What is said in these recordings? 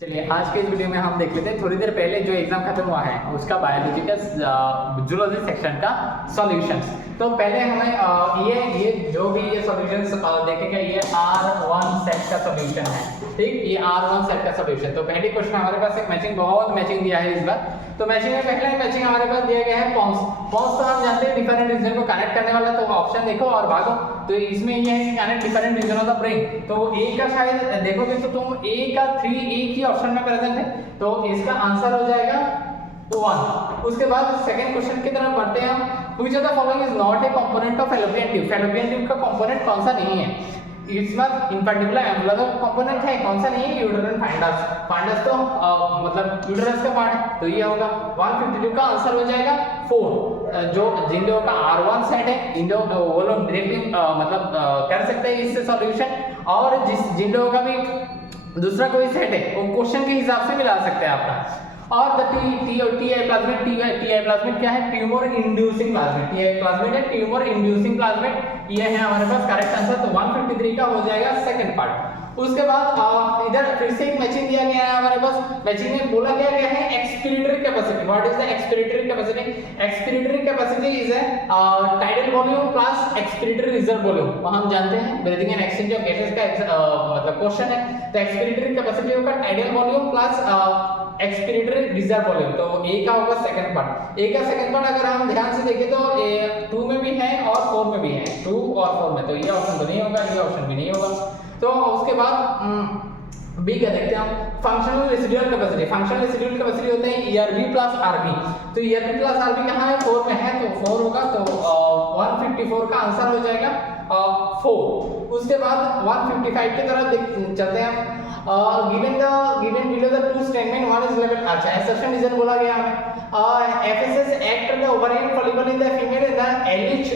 चलिए आज के इस वीडियो में हम देख लेते हैं थोड़ी देर पहले जो एग्जाम खत्म हुआ है उसका बायोलॉजी का जूलॉजी सेक्शन का सॉल्यूशंस। तो पहले हमें ये जो भी ये सॉल्यूशंस देखेंगे ये R1 सेट का सॉल्यूशन है। ठीक, ये R1 सेट का सॉल्यूशन। तो पहले क्वेश्चन हमारे पास एक मैचिंग, बहुत मैचिंग दिया है इस बार। तो मैचिंग में पहले मैचिंग हमारे पास दिया गया है पॉन्स। पॉन्स तो हम जानते हैं डिफरेंट रीजन को कनेक्ट करने वाला, तो ऑप्शन देखो और भागो। तो इसमें ये है कि connect different region of the brain. तो ए का शायद देखोगे तो तुम ए का 3 एक ही ऑप्शन में प्रेजेंट है, तो इसका आंसर हो जाएगा 1। उसके बाद सेकंड क्वेश्चन की तरफ बढ़ते हैं हम। Which of the following is not a component of fallopian tube. Fallopian tube का कंपोनेंट कौन सा नहीं है? इसमें इन पर्टिकुलर एम्ब्युलर कंपोनेंट है, कौन सा नहीं है? यूटेरन फाइंडस। फाइंडस तो मतलब यूटेरस का पार्ट है, तो ये होगा 152 का आंसर हो जाएगा 4। जो जिन लोगों का R1 सेट है इन लोग वो लोग डायरेक्टली मतलब कर सकते हैं इससे सॉल्यूशन, और जिन लोगों का भी दूसरा कोई सेट है वो क्वेश्चन के हिसाब से मिला सकते हैं अपना। और द टी आई प्लाज्मिड क्या है? Tumour inducing plasmid. T I plasmid है ट्यूमर इंड्यूसिंग प्लाज्मिड। ये है हमारे पास करेक्ट आंसर। तो 153 का हो जाएगा सेकंड पार्ट। उसके बाद इधर फिर से एक मैचिंग दिया गया है हमारे पास। मैचिंग में बोला गया है expiratory capacity. What is the expiratory capacity? Expiratory capacity is tidal volume plus expiratory reserve volume. हम जानते हैं breathing and exchange of gases का मतलब क्वेश्चन है। तो एक्सपीरिटरी कैपेसिटी होगा tidal volume plus expiratory reserve volume. तो ए का होगा सेकंड पार्ट। ए का सेकंड पार्ट अगर हम ध्यान से देखें तो 2 में भी है और 4 में भी है। 2 और 4 में, तो ये ऑप्शन तो नहीं होगा, ये ऑप्शन भी नहीं होगा। तो उसके बाद बी का देखते हैं हम। Functional residual capacity. Functional residual capacity होते हैं ERV प्लस RB। तो ERV प्लस RB कहाँ है? 4 में है, तो 4 होगा। तो 154 का आंसर हो जाएगा 4। उसके बाद 155 की तरफ चलते हैं हम। given below the two statement one is level। अच्छा, assertion reason बोला गया हमें। FSS act the ovarian follicle in the female and the LH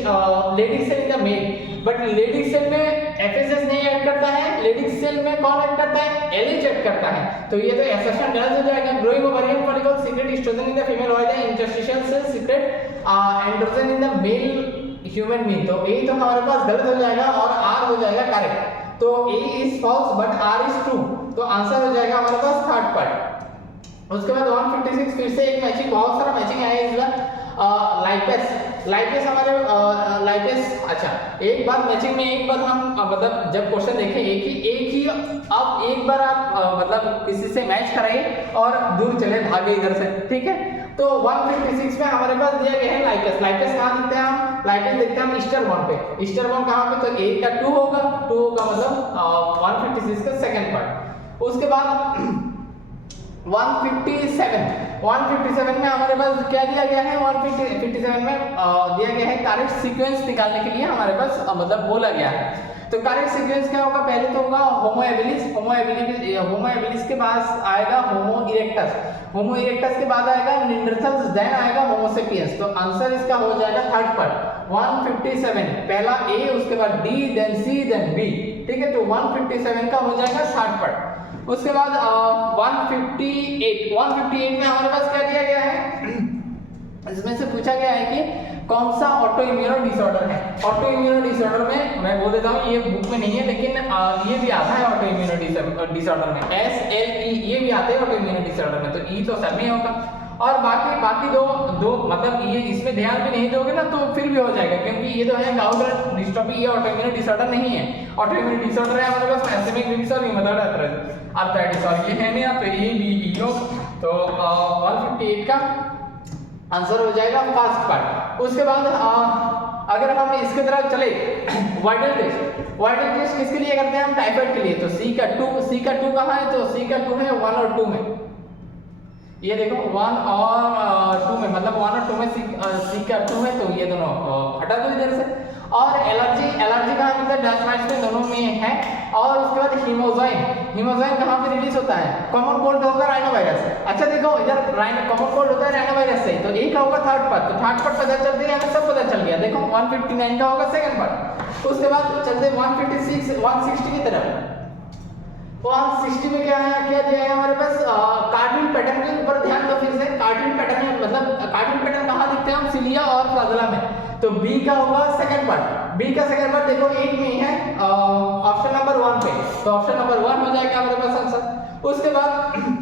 lady cell in the male। But Leydig cell में FSS नहीं ऐड करता है, lady cell में कौन ऐड करता है? LH ऐड करता है। तो ये तो assertion गलत हो जाएगा। growing ovarian follicle secret estrogen in the female while the interstitial cell secret androgen in the male human being। तो ये तो हमारे पास गलत हो जाएगा और R हो जाएगा करेक्ट। तो A is false but R is true। तो आंसर हो जाएगा हमारे पास थर्ड पार्ट। उसके बाद 156 फिर से एक मैचिंग, बहुत सारा मैचिंग आया इस बार। लाइपेस हमारे लाइपेस। अच्छा, एक बार मैचिंग में एक बार हम मतलब जब क्वेश्चन देखें एक ही अब एक बार आप मतलब किसी से मैच कराइए और दूर चले भागे इधर से, ठीक है। तो 156 में हमारे पास दिया गया है लाइपेस। लाइपेस कहाँ दिखते हैं हम? लाइपेस देखते हैं हम ईस्टर बॉन्ड पे। ईस्टर बॉन्ड कहाँ पे? तो A का 2 होगा, 2 होगा मतलब 156 का सेकंड पार्ट। उसके बाद 157 में हमारे पास क्या दिया गया है? 157 में दिया गया है करेक्ट सीक्वेंस निकालने के लिए हमारे पास मतलब बोला गया है। तो करेक्ट सीक्वेंस क्या होगा? पहले तो होगा होमो एबिलिस के बाद आएगा होमो इरेक्टस के बाद आएगा निएंडरथल्स, देन आएगा होमो सेपियंस। तो आंसर इसका हो जाएगा थर्ड पार्ट 157। पहला A, उसके बाद D, then C, then B, ठीक है। तो 157 का हो जाएगा थर्ड पार्ट। उसके बाद 158 में हमारे पास क्या दिया गया है? इसमें से पूछा गया है कि कौन सा ऑटो इम्यून डिसऑर्डर है। ऑटो इम्यून डिसऑर्डर में मैं बोल देता हूँ, ये बुक में नहीं है लेकिन ये भी आता है ऑटो इम्यून डिसऑर्डर में। SLE ये भी आते हैं ऑटो इम्यून डिसऑर्डर में। तो E तो सब में होगा। और बाकी दो मतलब ये इसमें ध्यान भी नहीं दोगे ना तो फिर भी हो जाएगा, क्योंकि ये तो है गाउट डिस्ट्रॉफी, ये ऑटोइम्यून डिसऑर्डर नहीं है। ऑटोइम्यून डिसऑर्डर है हमारे पास एसिमिक रिडिस और रिमेटॉइड आर्थराइटिस, और ये है नहीं तो ये भी तो 158 का आंसर हो जाएगा फर्स्ट पार्ट। उसके बाद अगर हम इसके तरफ चले वाइडल टेस्ट किसके लिए करते हैं हम? टाइफाइड के लिए। तो C का 2 कहाँ है? तो C का 2 है 1 और 2 में। ये देखो 1 और 2 में, मतलब 1 और 2 में C का 2 है, तो ये दोनों हटा दो इधर से। और एलर्जी कहाँ मिलता है? डर्माटाइटिस में दोनों में है। और उसके बाद हीमोजाइन कहाँ पे रिलीज होता है? कॉमन कोल्ड होगा राइनो वायरस। अच्छा देखो इधर कॉमन कोल्ड होता है राइनो वायरस से। तो A का होगा थर्ड पार्ट। तो थर्ड पार्ट पता चल गया, हमें सब पता चल गया। देखो 159 का होगा सेकंड पार्ट। उसके बाद चलते 160 की तरफ। 160 में क्या दिया है हमारे पास? कार्टिन पैटर्न के ऊपर ध्यान दो फिर से। कार्टिन पैटर्न में मतलब कार्टिन पैटर्न कहाँ दिखते हैं हम? सिलिया और फ्लाजेला में। तो B का होगा सेकंड पार्ट। B का सेकंड पार्ट देखो 8 में ही है ऑप्शन नंबर 1 पे। तो ऑप्शन नंबर 1 हो जाएगा हमारे पास आंसर। उसके बाद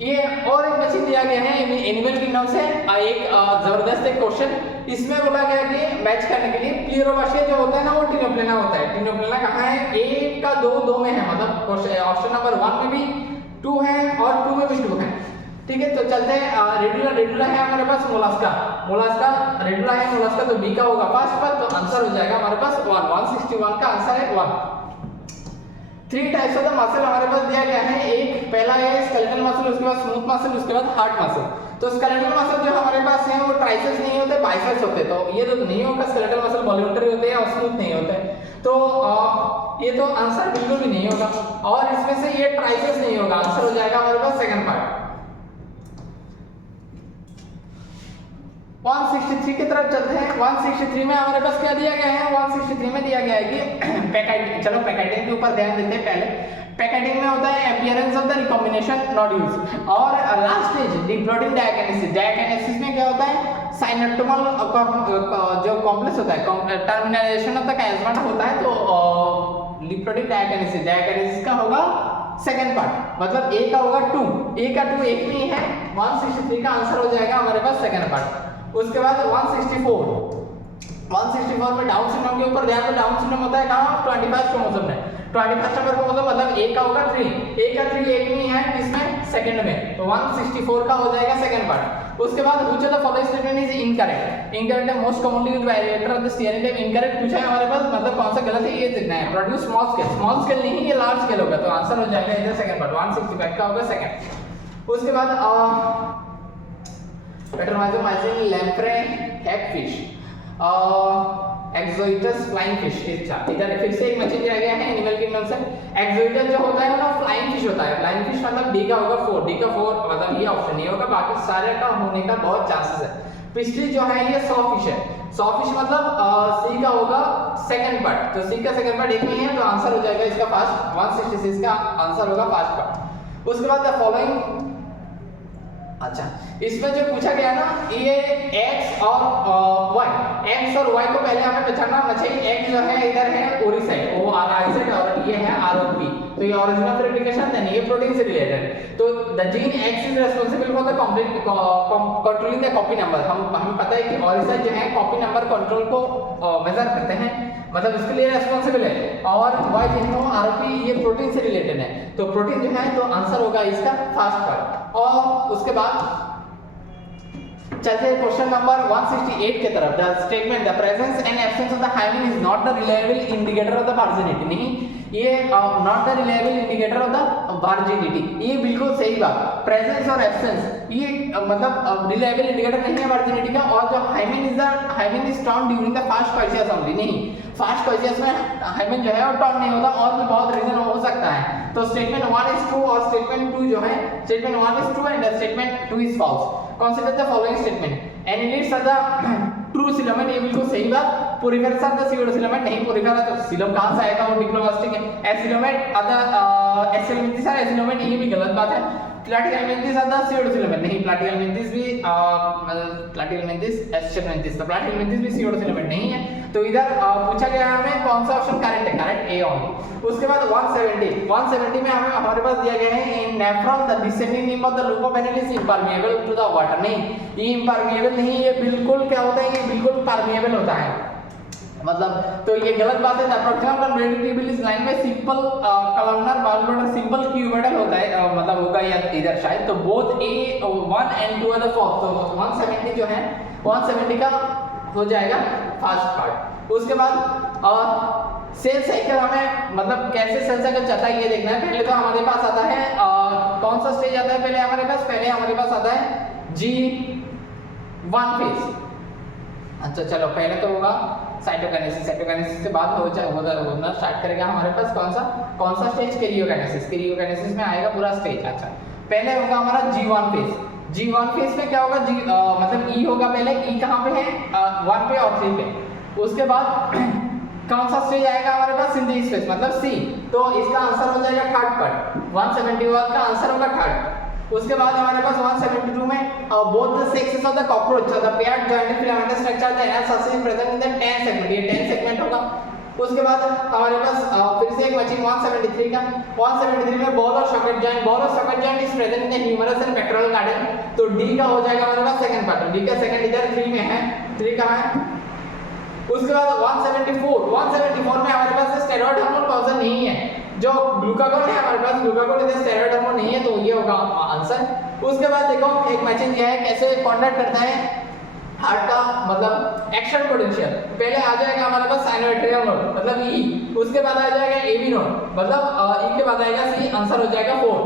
ये और एक मशीन दिया गया है एनिमल किंगडम से, एक जबरदस्त एक क्वेश्चन इसमें बोला गया कि मैच करने के लिए प्लीरोबाशिया जो होता है ना वो टिनोप्लेना होता है। टिनोप्लेना कहाँ है? एक का दो में है, मतलब ऑप्शन नंबर 1 में भी 2 है और 2 में भी 2 है। ठीक है, तो चलते हैं रेडुला है हमारे पास, मोलास्का रेडुला है, मोलास्का तो बी का होगा फर्स्ट पर, तो आंसर हो जाएगा हमारे पास 161 का आंसर है 1। 3 टाइप्स ऑफ द मसल हमारे पास दिया गया है, एक पहला है स्केलेटल मसल, उसके बाद स्मूथ मसल, उसके बाद हार्ट मसल। तो स्केलेटल मसल जो हमारे पास है वो ट्राइसेप्स नहीं होते, बाइसेप्स होते, तो ये तो नहीं होगा स्केलेटल मसल, वॉल्यूंटरी होते हैं और स्मूथ नहीं होते, तो ये तो आंसर बिल्कुल भी नहीं होगा। और इसमें से ये ट्राइसेप्स नहीं होगा, आंसर हो जाएगा हमारे पास सेकंड पार्ट। 163 की तरफ चलते हैं। 163 में हमारे पास क्या दिया गया है? 163 में दिया गया है कि पैकेटिंग, चलो पैकेटिंग के ऊपर ध्यान देते हैं पहले। पैकेटिंग में होता है appearance of the recombination nodules, और लास्ट स्टेज डिप्लोइडिक डायकिनेसिस। डायकिनेसिस में क्या होता है? साइनेप्टोमल जो कॉम्प्लेक्स होता है, टर्मिनेशन ऑफ द कैस्मेंट होता है, तो डिप्लोइडिक डायकिनेसिस, डायकिनेसिस का होगा सेकंड पार्ट, मतलब ए का होगा 2, ए का 2 एक नहीं है, 163 का आंसर हो जाएगा हमारे पास सेकंड पार्ट। उसके बाद 164 में डाउन सिंड्रोम के ऊपर ध्यान दो। डाउन सिंड्रोम होता है कहाँ? 21 क्रोमोसोम में, 21 नंबर क्रोमोसोम, मतलब ए का होगा 3, ए का 3 एक नहीं है, किसमें? सेकंड में, तो 164 का हो जाएगा सेकंड पार्ट। उसके बाद which of the following statement is incorrect? Incorrect है most commonly used variator of the steering type. Incorrect पूछा है हमारे पास, मतलब कौन सा गलत है ये देखना है। प्रोड्यूस स्मॉल स्केल नहीं, ये लार्ज स्केल होगा, तो आंसर हो जाएगा इधर सेकंड पार्ट, 165 का होगा सेकंड। उसके बाद पेट्रोमाइजोमाइसिन लैम्प्रे हैगफिश, एक्सोइटस फ्लाइंग फिश। इधर फिर से एक मछली दिया गया है एनिमल किंगडम से। एक्सोइटस जो होता है ना फ्लाइंग फिश होता है, फ्लाइंग फिश मतलब डी का होगा 4, डी का 4 मतलब ये ऑप्शन नहीं होगा, बाकी सारे का होने का बहुत चांसेस है। पिछली जो है ये सॉ फिश है, सॉ फिश मतलब सी का होगा सेकंड पार्ट, तो सी का सेकंड पार्ट एक नहीं है, तो आंसर हो जाएगा इसका फर्स्ट, 166 का आंसर होगा फर्स्ट पार्ट। उसके बाद द फॉलोइंग, अच्छा इसमें जो पूछा गया ना ये x और y, x और y को पहले हमें पहचानना चाहिए। x जो है इधर है ori side, O R I side, और ये है आर ओ पी, तो ये ओरिजिन ऑफ रेप्लिकेशन देन ये प्रोटीन से रिलेटेड। तो the gene x is responsible for the complete controlling the copy number. हमें पता है कि ओरी साइड जो है कॉपी नंबर कंट्रोल को मेजर करते हैं, मतलब इसके लिए रिस्पांसिबल है, और y जो है आर ओ पी ये प्रोटीन से रिलेटेड है, तो प्रोटीन जो है तो आंसर होगा इसका फर्स्ट पार्ट। और उसके बाद चलते हैं क्वेश्चन नंबर 168 के तरफ। The statement the presence and absence of the hymen is not the reliable indicator of the virginity, नहीं ये not the reliable indicator of the virginity, ये बिल्कुल सही बात। प्रेजेंस और एब्सेंस ये मतलब रिलायबल इंडिकेटर नहीं है वर्जिनिटी का। और जो hymen is torn during the first coitus only, नहीं फर्स्ट क्वाइसियस में हाइमेन जो है वो टर्न नहीं होता, और भी बहुत रीजन हो सकता है। तो स्टेटमेंट 1 इज ट्रू और स्टेटमेंट 2 जो है, statement 1 is true and statement 2 is false. Consider the following statement, annelids are the true coelomate, ये बिल्कुल सही बात। Poriferans are the pseudo coelomate, नहीं पोरिफेरा तो सिलोम कहां से आएगा, वो डिप्लोमास्टिक है। Acoelomate are the acoelomates are acoelomate, ये भी गलत बात है। प्लैटिहेलमिन्थिस आर द स्यूडोसिलोमेट, नहीं प्लैटिहेलमिन्थिस भी प्लैटिहेलमिन्थिस एस्चेरोमिन्थिस, तो प्लैटिहेलमिन्थिस भी स्यूडोसिलोमेट नहीं है। तो इधर पूछा गया है हमें कौन सा ऑप्शन करेक्ट है, करेक्ट ए ओनली। उसके बाद 170 में हमारे पास दिया गया है in nephron the descending limb of the loop of Henle is impermeable to the water, नहीं ये इम्परमिएबल नहीं, ये बिल्कुल क्या होता है, ये बिल्कुल परमिएबल होता है, मतलब तो ये गलत बात है। The proximal compressible is line में simple columnar valvular simple cuboidal होता है, मतलब होगा या इधर शायद, तो both A 1 and 2 are the false, तो 170 जो है 170 का हो जाएगा फर्स्ट पार्ट। उसके बाद सेल साइकिल हमें मतलब कैसे सेल साइकिल चलता है ये देखना है। पहले तो हमारे पास आता है कौन सा स्टेज आता है पहले हमारे पास आता है G1 फेज। अच्छा चलो पहले तो होगा साइटोकाइनेसिस, साइटोकाइनेसिस के बाद होना स्टार्ट करेगा हमारे पास कौन सा स्टेज, कैरियोकाइनेसिस। कैरियोकाइनेसिस में आएगा पूरा स्टेज। अच्छा पहले होगा हमारा G1 फेज। G1 फेज में क्या होगा, मतलब E होगा पहले, E कहाँ पे है 1 पे और 3 पे। उसके बाद कौन सा स्टेज आएगा हमारे पास, सिंथेसिस फेज मतलब C, तो इसका आंसर हो जाएगा थर्ड पार्ट, 171 का आंसर होगा थर्ड। उसके बाद हमारे पास 172 में both the sexes of the cockroach the paired jointed filamentous structure the एनर्स sustain present in the 10 segment, ये 10 सेगमेंट होगा। उसके बाद हमारे पास फिर से एक बची 173 का। 173 में बॉल और socket joint is present in humerus and pectoral girdle. तो डी का हो जाएगा हमारे पास सेकंड पार्ट। डी का सेकंड इधर 3 में है, 3 कहां है। उसके बाद 174 में हमारे पास स्टेरॉइड हार्मोन कौन नहीं है, जो ग्लूकागोन है हमारे पास, ग्लूकागोन इधर स्टेरॉइड हार्मोन नहीं है, तो ये होगा आंसर। उसके बाद देखो एक मैचिंग दिया है कैसे कॉन्डक्ट करता है हार्ट का मतलब एक्शन पोटेंशियल। पहले आ जाएगा हमारे पास साइनोएट्रियल नोड मतलब ई, उसके बाद आ जाएगा एबी नोड मतलब ई के बाद आएगा सी, आंसर हो जाएगा 4।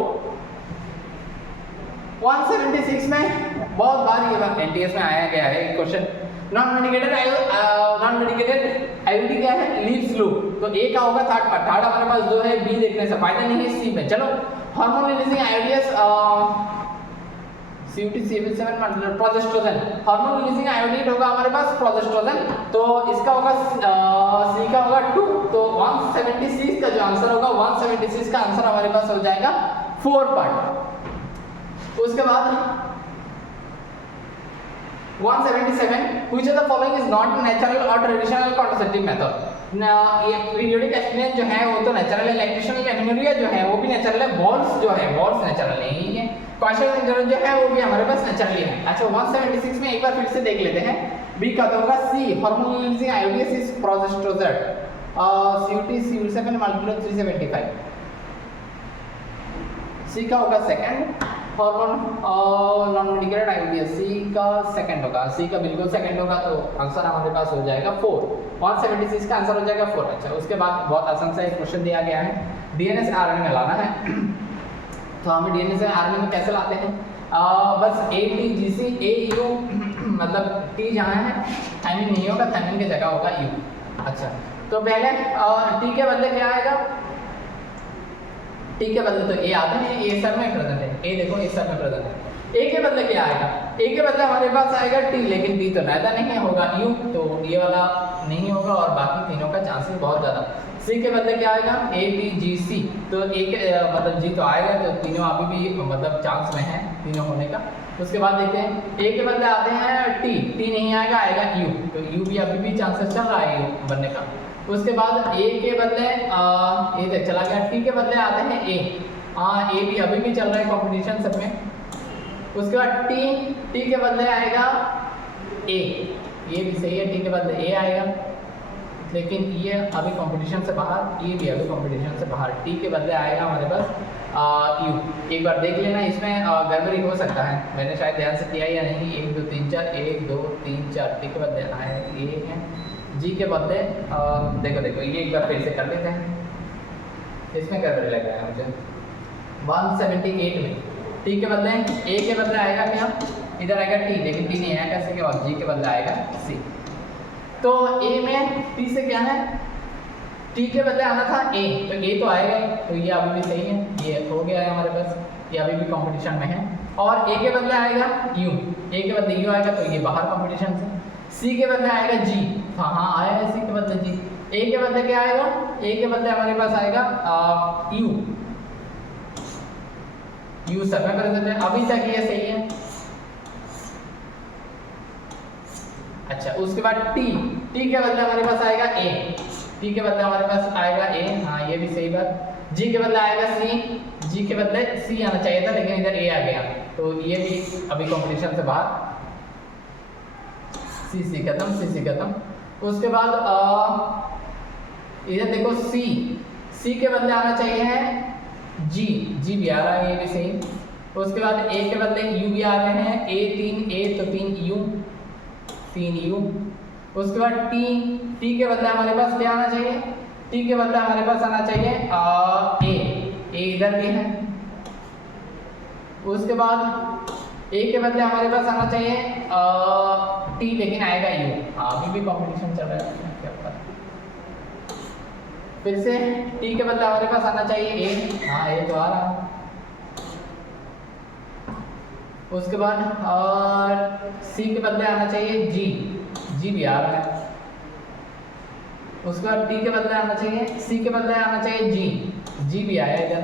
176 में बहुत बार ये बात एनटीएस में आया गया है क्वेश्चन। नॉन मेडिकेटेड आईओडी क्या है, लीव स्लो। तो ए का होगा थर्ड पार्ट, थर्ड हमारे पास जो है बी देखने से फायदा नहीं है सी में। चलो हार्मोन रिलीजिंग आयोडीएस CUT7 मतलब प्रोजेस्टेरोन, हार्मोन रिलीजिंग आयोडीन होगा हमारे पास प्रोजेस्टेरोन, तो इसका होगा सी का होगा 2। तो 176 का जो आंसर होगा 176 का आंसर हमारे पास हो जाएगा 4 पार्ट। उसके बाद 177 which of the following is not natural or traditional contraceptive method। ये पीरियोडिक एस्ट्रोजन जो है वो तो नेचुरल है, लैक्टेशनल एनिमोनिया जो है वो भी नेचुरल है, बॉल्स जो है बॉल्स नेचुरल नहीं है, पार्शियल इंजन जो है वो भी हमारे पास नेचुरली है। अच्छा 176 में एक बार फिर से देख लेते हैं। बी का तो होगा C, hormone releasing iodine is progesterone, CUT7 multiply 375। C का होगा second, hormone non medicated iodine C का सेकंड होगा, सी का बिल्कुल सेकंड होगा, तो आंसर हमारे पास हो जाएगा 4। 176 का आंसर हो जाएगा 4। अच्छा उसके बाद बहुत आसान सा एक क्वेश्चन दिया गया है, डीएनए से आरएनए में लाना है। तो हमें डीएनए से आरएनए में कैसे लाते हैं, बस ATGC AU मतलब T जहाँ है थायमिन नहीं होगा, थायमिन की जगह होगा U। अच्छा तो पहले T के बदले क्या आएगा, T के बदले तो A आता है, A सब में प्रेजेंट है, A देखो A सब में प्रेजेंट है। A के बदले क्या आएगा, A के बदले हमारे पास आएगा T, लेकिन T तो नायदा नहीं होगा U, तो ये वाला नहीं होगा और बाकी तीनों का चांसेस बहुत ज़्यादा। C के बदले क्या आएगा ABGC, तो A के मतलब G तो आएगा, तो तीनों अभी भी मतलब चांस में है तीनों होने का। उसके बाद देखते हैं A के बदले आते हैं T नहीं आएगा, आएगा U, तो U भी अभी भी चांसेस चल रहा है U बनने का। उसके बाद A के बदले ये चला गया, T के बदले आते हैं A, A भी अभी भी चल रहा है कंपटीशन सब में। उसके बाद T के बदले आएगा A, ये भी सही है, T के बदले A आएगा, लेकिन ये अभी कंपटीशन से बाहर, ये भी अभी कंपटीशन से बाहर। T के बदले आएगा हमारे पास U। एक बार देख लेना, इसमें गड़बड़ी हो सकता है, मैंने शायद ध्यान से किया या नहीं। 1 2 3 4 1 2 3 4 T के बदले आए ये है, G के बदले देखो ये एक बार फिर से कर लेते हैं, इसमें गड़बड़ी लग रहा है मुझे। 178 में T के बदले A के बदले आएगा क्या, इधर आएगा T, लेकिन T नहीं आएगा, कैसे और G के बदले आएगा C। तो A में T से क्या है, T के बदले आना था A, तो A तो आएगा, तो ये अभी भी सही है, ये हो गया है हमारे पास, ये अभी भी कंपटीशन में है। और A के बदले आएगा U, A के बदले U आएगा, तो ये बाहर कंपटीशन से। C के बदले आएगा G, हाँ आया है C के बदले G। A के बदले क्या आएगा, A के बदले हमारे पास आएगा U सब में प्रेजेंट है, अभी तक ये सही है। अच्छा उसके बाद T के बदले हमारे पास आएगा A, T के बदले हमारे पास आएगा A, हाँ ये भी सही बात। G के बदले आएगा C, G के बदले C आना चाहिए था, लेकिन इधर A आ गया, तो ये भी अभी कंपटीशन से बाहर। C खत्म। उसके बाद इधर देखो C के बदले आना चाहिए है G भी आ रहा है, ये भी सही। उसके बाद A के बदले U भी आ रहे हैं, A तो 3 U। उसके बाद T के बदले हमारे पास क्या आना चाहिए, T के बदले हमारे पास आना चाहिए A इधर भी है। उसके बाद A के बदले हमारे पास आना चाहिए T, लेकिन आएगा U, अभी भी कंपटीशन चल रहा है क्या पता। फिर से T के बदले हमारे पास आना चाहिए A, हाँ A तो आ रहा है। उसके बाद और C के बदले आना चाहिए G भी आ रहा है। उसके बाद T के बदले आना चाहिए, C के बदले आना चाहिए G भी आया इधर।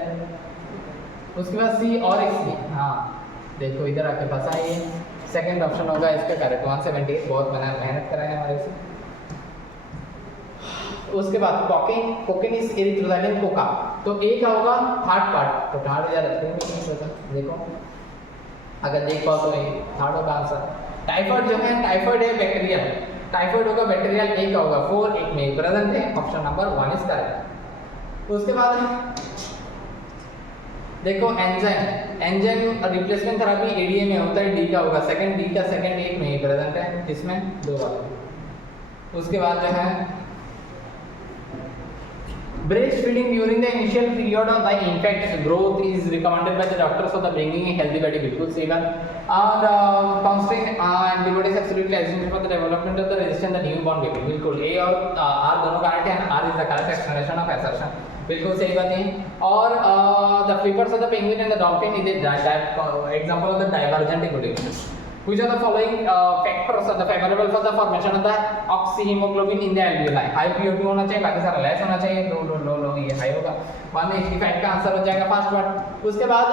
उसके बाद C और एक C, हाँ देखो इधर आके फंसा है, ये सेकंड ऑप्शन होगा इसका करेक्ट। 178 बहुत मैंने मेहनत करा है हमारे से। उसके बाद कोकिन इज एरिथ्रोजाइलिन कोका, तो ए का होगा थर्ड पार्ट, तो थर्ड यार देखो अगर देख पाओ तो ये थर्ड होगा आंसर। टाइफाइड जो है टाइफाइड है बैक्टीरियल, टाइफाइड होगा बैक्टीरियल, ए का होगा 4 एक में प्रेजेंट है, ऑप्शन नंबर 1 इज करेक्ट। उसके बाद देखो एंजाइम रिप्लेसमेंट थेरेपी एडीए में होता है, डी का होगा सेकंड, डी का सेकंड एक में ही प्रेजेंट है, इसमें 2 वाला। उसके बाद जो है breast feeding during the initial period of the infant's growth is recommended by the doctors for the bringing a healthy body, बिल्कुल सही बात। और constant antibodies absolutely essential for the development of the resistant the newborn baby, बिल्कुल ए और are दोनों correct है, R is the correct explanation of assertion, बिल्कुल सही बात है। और the flippers of the penguin and the dolphin is a example of the divergent evolution. Which of the following factors are the favorable for the formation of the oxyhemoglobin in the alveoli? High PO2 होना चाहिए, बाकी सारा less होना चाहिए, लो ये high होगा, 185 का answer हो जाएगा फर्स्ट वर्ड। उसके बाद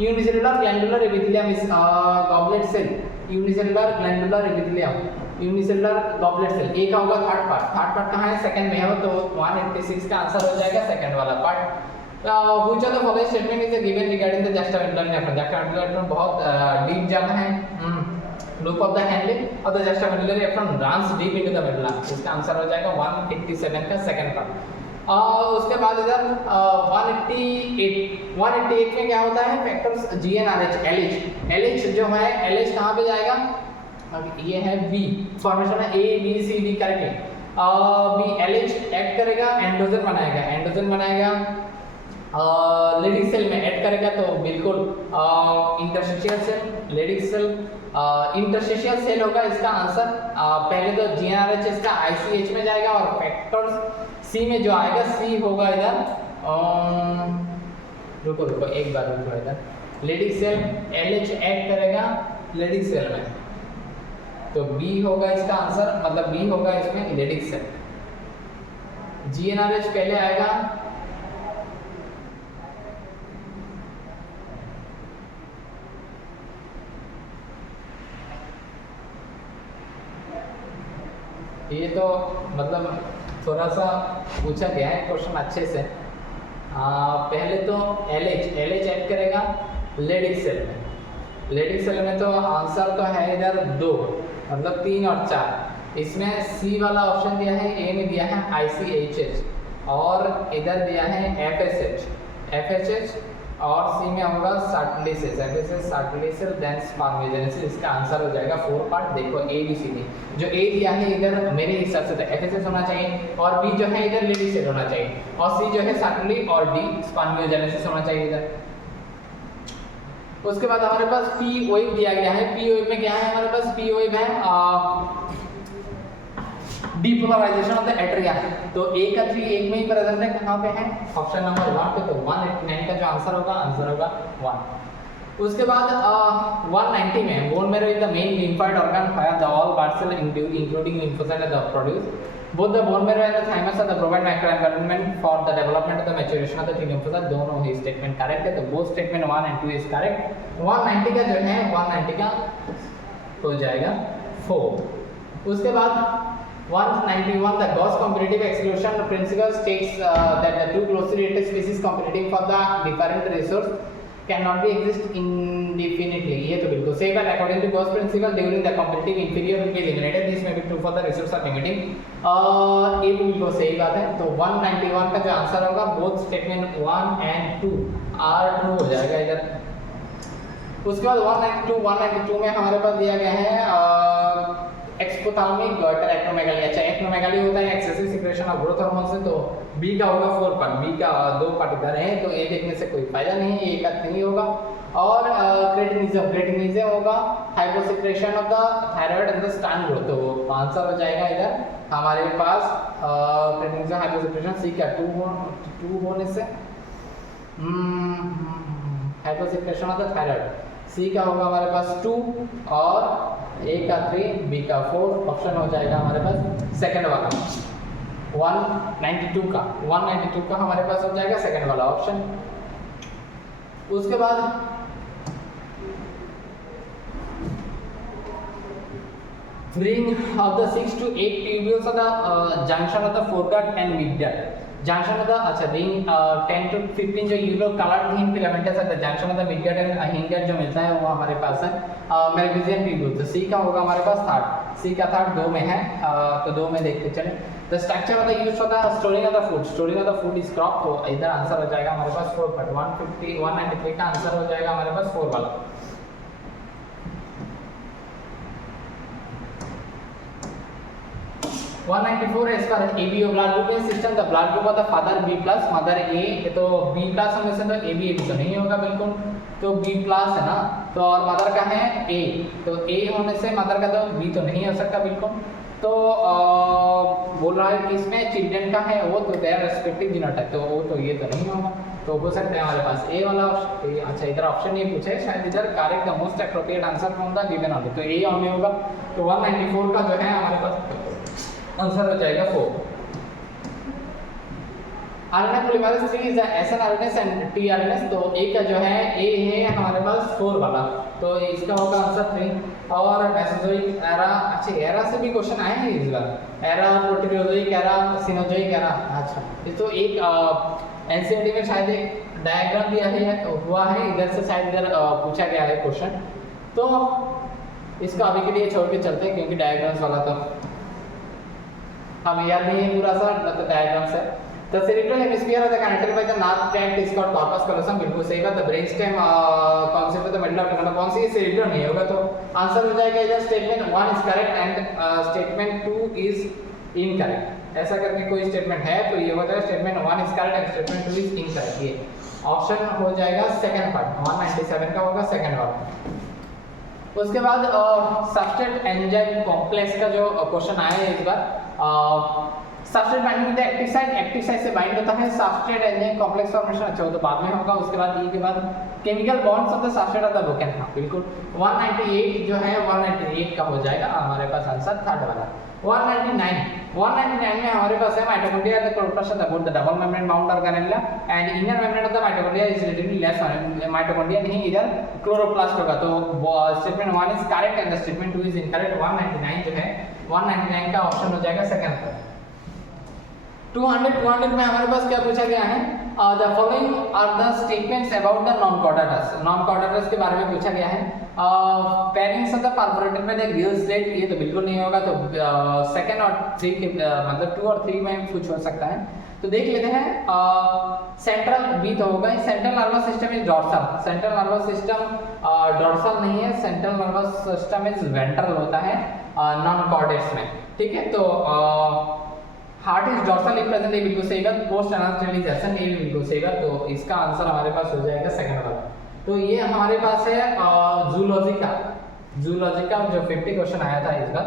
unicellular glandular epithelium is goblet cell, unicellular glandular epithelium, unicellular goblet cell, A का होगा थर्ड पार्ट कहाँ है, सेकंड में है, तो 186 का आंसर हो जाएगा सेकंड वाला part. which of the following statement is given regarding the juxtamedullary nephron? juxtamedullary nephron बहुत डीप जाता है, loop of the handle और the juxtamedullary nephron runs deep into the medulla, इसका आंसर हो जाएगा 187 का सेकंड पार्ट। उसके बाद इधर 188 में क्या होता है, फैक्टर्स GnRH LH जो है LH कहाँ पे जाएगा, ये है B, फॉर्मेशन है A B C D correct, B LH act करेगा, एंडोजन बनाएगा लेडिक सेल में ऐड करेगा, तो बिल्कुल interstitial cell Leydig cell interstitial cell होगा इसका आंसर। पहले तो GnRH इसका ICH में जाएगा और फैक्टर्स C में जो आएगा C होगा इधर, रुको एक बार रुको, इधर लेडिक सेल LH ऐड करेगा लेडिक सेल में, तो B होगा इसका आंसर, मतलब B होगा इसमें लेडिक सेल। GnRH पहले आएगा, ये तो मतलब थोड़ा सा पूछा गया है क्वेश्चन अच्छे से। पहले तो LH ऐड करेगा लेडिक सेल में, तो आंसर तो है इधर 2, मतलब 3 और 4, इसमें C वाला ऑप्शन दिया है, A में दिया है ICHH और इधर दिया है FSH और C में होगा सार्टलिसेस, FSH सार्टलिसेस देन स्पर्मेजेनेसिस, इसका आंसर हो जाएगा 4 पार्ट। देखो A B C D, जो A दिया है इधर मेरे हिसाब से तो FSH होना चाहिए और B जो है इधर लेडिक सेल होना चाहिए और C जो है सार्टली और D स्पर्मेजेनेसिस होना चाहिए इधर। उसके बाद हमारे पास P वेव दिया गया है, P वेव में क्या है हमारे पास, P वेव है डिपोलराइजेशन ऑफ द एट्रिया, तो A का 3 एक में ही प्रेजेंट है, कहाँ पे है, ऑप्शन नंबर 1 पे, तो 189 का जो आंसर होगा 1। उसके बाद 190 में bone marrow is the main lymphoid organ fire the all blood cell including lymphocyte the produce both the bone marrow and the thymus are the provide microenvironment for the development of the maturation of the T lymphocyte, दोनों ही statement correct है, तो both statement 1 and 2 is correct. 190 का जो है 190 का हो जाएगा 4। उसके बाद 191 the Gauss competitive exclusion principle states that the two closely related species competing for the different resource cannot be exist indefinitely, ये तो बिल्कुल सही बात। according to Gauss principle during the competitive inferior will be eliminated, this may be true for the resource are limiting, ये भी बिल्कुल सही बात है। तो 191 का जो आंसर होगा both statement 1 and 2 are true हो जाएगा इधर। उसके बाद 192 में हमारे पास दिया गया है एक्सपोथाल्मिक गॉइटर एक्रोमेगाली, अच्छा एक्रोमेगाली होता है excessive secretion of growth hormone से, तो बी का होगा 4 पार्ट, बी का 2 पार्ट इधर है, तो ए देखने से कोई फायदा नहीं है, एक का नहीं होगा। और क्रेटिनिज्म होगा hyposecretion of the thyroid and the stand growth, तो आंसर हो जाएगा इधर हमारे पास क्रेटिनिज्म हाइपोसिक्रेशन सी का 2 होने से हाइपोसिक्रेशन ऑफ द थायराइड, सी का होगा हमारे पास 2 और ए का 3 बी का 4, ऑप्शन हो जाएगा हमारे पास सेकंड वाला 192 का हमारे पास हो जाएगा सेकंड वाला ऑप्शन। उसके बाद ring of the 6 to 8 tubules of the junction of the foregut and midgut. Junction of the अच्छा ring 10 to 15 जो ये लोग colored thin filamentous है, junction of the midgut and hindgut जो मिलता है वो हमारे पास है Malpighian tubule. तो C का होगा हमारे पास थर्ड, C का थर्ड 2 में है, तो 2 में देखते चले. The structure of the use for the storing of the food, storing of the food is crop. तो इधर आंसर हो जाएगा हमारे पास 4, but 193 का आंसर हो जाएगा हमारे पास 4 वाला. वन 194 है इसका ABO blood grouping system. The blood group of the father B plus, mother A. तो B plus होने से तो AB तो नहीं होगा बिल्कुल, तो B plus है ना. तो और मदर का है A, तो A होने से मदर का तो B तो नहीं हो सकता बिल्कुल. तो बोल रहा है कि इसमें चिल्ड्रन का है वो तो देयर रेस्पेक्टिव जीनोटाइप, तो वो तो ये तो नहीं होगा. तो हो सकता है हमारे पास A वाला ऑप्शन. अच्छा इधर ऑप्शन नहीं पूछे शायद, इधर correct the most appropriate answer from the given order, तो A ऑन होगा. तो 194 का जो है हमारे पास आंसर हो जाएगा 4. RNA polymerase 3 is the SNRNase and tRNase. तो A का जो है A है हमारे पास 4 वाला, तो इसका होगा आंसर 3. और मेसोजोइक एरा, अच्छा एरा से भी क्वेश्चन आए हैं इस बार, एरा प्रोटोजोइक एरा, सिनोजोइक एरा. अच्छा ये तो एक एनसीईआरटी में शायद एक डायग्राम दिया है हुआ है, इधर से शायद इधर पूछा गया है क्वेश्चन. तो इसको अभी के लिए छोड़ के चलते हैं क्योंकि डायग्राम्स वाला तो हमें याद नहीं है पूरा सा, मतलब डायग्राम्स है. The cerebral hemisphere of the connected by the nerve tract is called corpus callosum. बिल्कुल सही बात. The brainstem concept of the middle of the connected, कौन सी cerebral नहीं होगा, तो आंसर हो जाएगा इधर statement 1 is correct and statement 2 is incorrect. ऐसा करके कोई स्टेटमेंट है तो ये हो जाएगा statement 1 is correct and statement 2 is incorrect. ये ऑप्शन हो जाएगा सेकंड पार्ट, 197 का होगा सेकंड वाला. उसके बाद सबस्ट्रेट एंजाइम कॉम्प्लेक्स का जो क्वेश्चन आया है इस बार, substrate binding with active site, active site से बाइंड होता है सबस्ट्रेट एंजाइम कॉम्प्लेक्स फॉर्मेशन. अच्छा वो तो बाद में होगा. उसके बाद ई के बाद chemical bonds of the substrate of the broken. हाँ बिल्कुल 198 जो है 198 का हो जाएगा हमारे पास आंसर थर्ड वाला. 199 में हमारे पास है mitochondria the chloroplast of the double membrane bound organelle and inner membrane of the mitochondria is relatively less. Mitochondria नहीं इधर क्लोरोप्लास्ट होगा, तो statement 1 is correct and the statement 2 is incorrect. 199 जो है 199 का ऑप्शन हो जाएगा सेकंड पर. 200 में हमारे पास क्या पूछा गया है, the following are the statements about the non chordates. Non chordates के बारे में पूछा गया है. पेयरिंग्स ऑफ द परफोरेटेड में द गिल स्लेट, ये तो बिल्कुल नहीं होगा, तो सेकंड और 3 के मतलब 2 और 3 में कुछ हो सकता है. तो देख लेते हैं. सेंट्रल बी तो होगा. Central nervous system is dorsal. Central nervous system dorsal नहीं है, central nervous system is ventral होता है नॉन कॉर्डेट्स में. ठीक है, तो हार्ट इज डॉर्सल प्रेजेंट, ये बिल्कुल सही बात. पोस्ट एनास्थेटिक ये बिल्कुल सही बात. तो इसका आंसर हमारे पास हो जाएगा सेकंड वाला. तो ये हमारे पास है जूलॉजी का. जूलॉजी का जो 50 क्वेश्चन आया था इस बार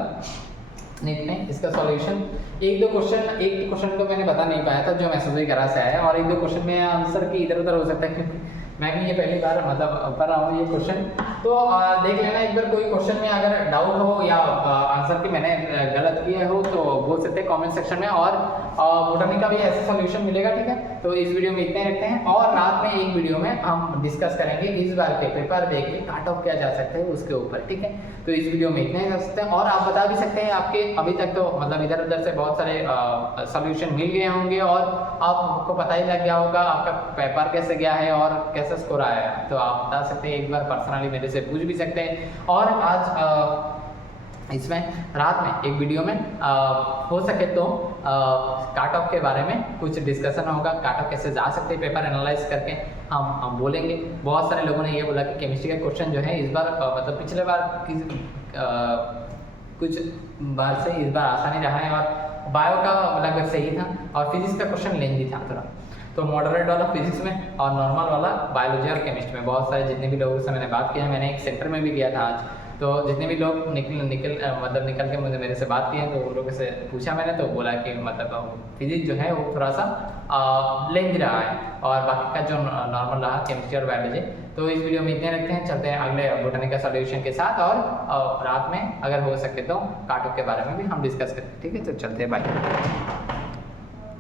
नीट में, इसका सॉल्यूशन एक दो क्वेश्चन तो मैंने बता नहीं पाया था जो मैसेज करा से आया, और एक दो क्वेश्चन में आंसर की इधर उधर हो सकता है क्योंकि मैं भी ये पहली बार मतलब कर रहा हूँ ये क्वेश्चन. तो देख लेना एक बार, कोई क्वेश्चन में अगर डाउट हो या आंसर की मैंने गलत किया हो तो बोल सकते हैं कमेंट सेक्शन में, और बोटनी का भी ऐसा सॉल्यूशन मिलेगा. ठीक है, तो इस वीडियो में इतने रखते हैं, और रात में एक वीडियो में हम डिस्कस करेंगे इस बार के पेपर देख के काट ऑफ क्या जा सकता है उसके ऊपर. ठीक है, तो इस वीडियो में इतने ही कर सकते हैं, और आप बता भी सकते हैं आपके अभी तक तो मतलब इधर उधर से बहुत सारे सॉल्यूशन मिल गए होंगे और आपको पता ही लग गया होगा आपका पेपर कैसे गया है और कैसे स्कोर आया है. तो आप बता सकते हैं, एक बार पर्सनली मेरे से पूछ भी सकते हैं. और आज इसमें रात में एक वीडियो में हो सके तो काट ऑफ के बारे में कुछ डिस्कशन होगा. काट ऑफ कैसे जा सकते हैं पेपर एनालाइज करके हम बोलेंगे. बहुत सारे लोगों ने ये बोला कि केमिस्ट्री का क्वेश्चन जो है इस बार मतलब पिछले बार कुछ बार से इस बार आसानी रहा है, और बायो का लगभग सही था, और फिजिक्स का क्वेश्चन लेंदी था थोड़ा. तो मॉडरेट वाला फिजिक्स में और नॉर्मल वाला बायोलॉजी और केमिस्ट्री में बहुत सारे जितने भी लोगों से मैंने बात किया, मैंने एक सेंटर में भी गया था आज, तो जितने भी लोग निकल के मुझे मेरे से बात किए तो उन लोगों से पूछा मैंने, तो बोला कि मतलब फिजिक्स जो है वो थोड़ा सा लेंथ रहा है, और बाकी का जो नॉर्मल रहा केमिस्ट्री और बायोलॉजी. तो इस वीडियो में इतने रखते हैं, चलते हैं अगले बोटनी का सॉल्यूशन के साथ, और रात में अगर हो सके तो काटो के बारे में भी हम डिस्कस करें. ठीक है, तो चलते हैं, बाय.